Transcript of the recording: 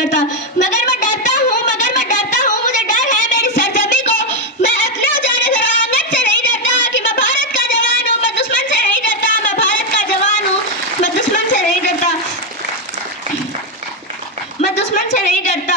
डरता, मगर मैं डरता हूँ, मुझे डर है मेरी सरजमी को। मैं अपना जाने जरा आंगन से नहीं डरता कि मैं भारत का जवान हूँ, मैं दुश्मन से नहीं डरता, मैं भारत का जवान हूँ, मैं दुश्मन से नहीं डरता, मैं दुश्मन से नहीं डरता।